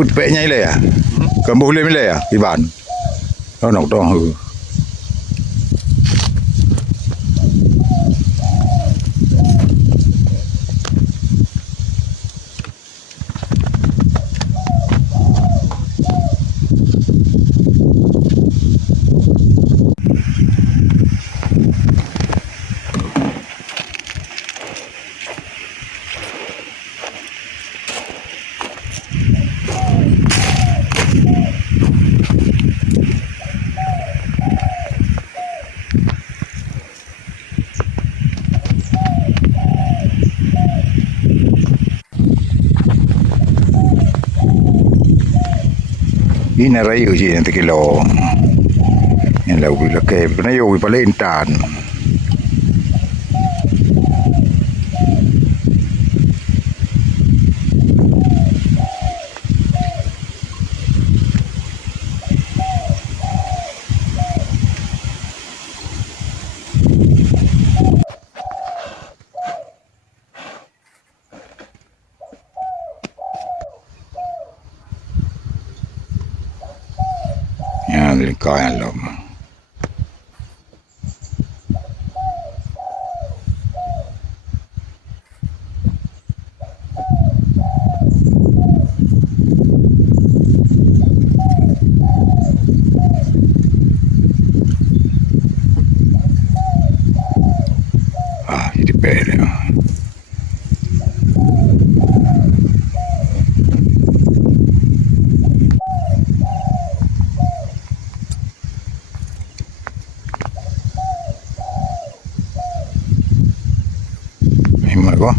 put pe nya ile ya. Kambuh le ile ya iban. Oh nok dong hu. Ini rayu sih nanti kilo. Yang lalu bila ke, pernah yo paling intan. Ya, lingkaran lo. Ah, jadi pere. Gimana kok?